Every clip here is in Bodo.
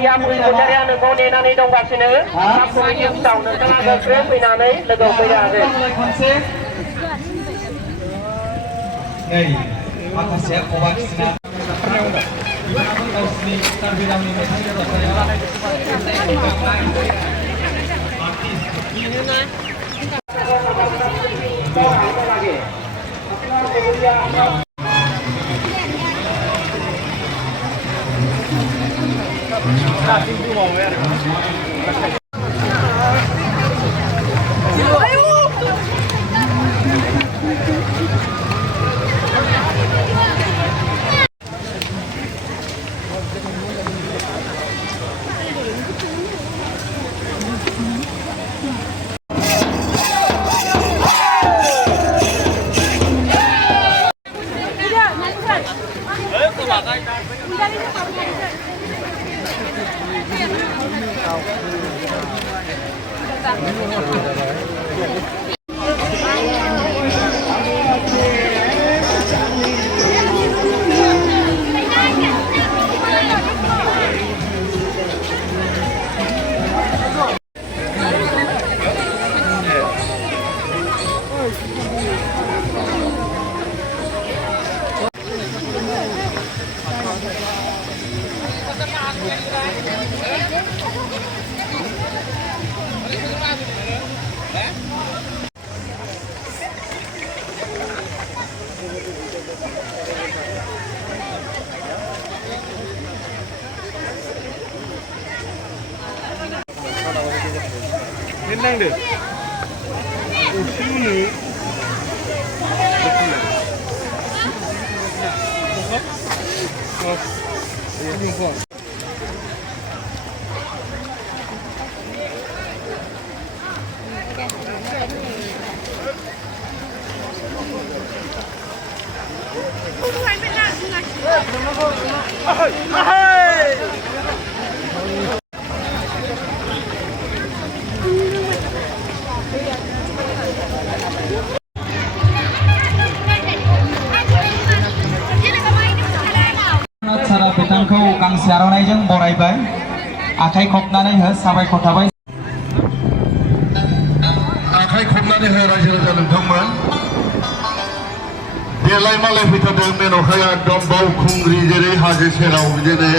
फारिया बुंगोटारिया नोंखौ नेनानै दंगासिनो साफुरि उनाव नोंथाङा गोख्रै फैनानै लोगो फैनो हागोन नै माखासे खबाखिना गावसिनि टारबिनामनि मेथाइ Nendang deh. Sini. Cara petangkau gaंसे आर'नाइजों बरायबाय आखाइ खबनानै हो साबायखर थाबाय आखाइ खबनानै हो रायजो राजा नोंथांमोन देलाय मालाय फैथारदों मेन'काया एकदम बावखुंग्रि जेरै हाजो सेराव बिदिनो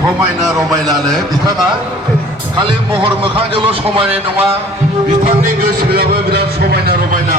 समायना रमायनानो बिथाङा खालि महर मोखांजोंल' समायनाय नङा बिथांनि गोसोआबो बिराद समायना रमायना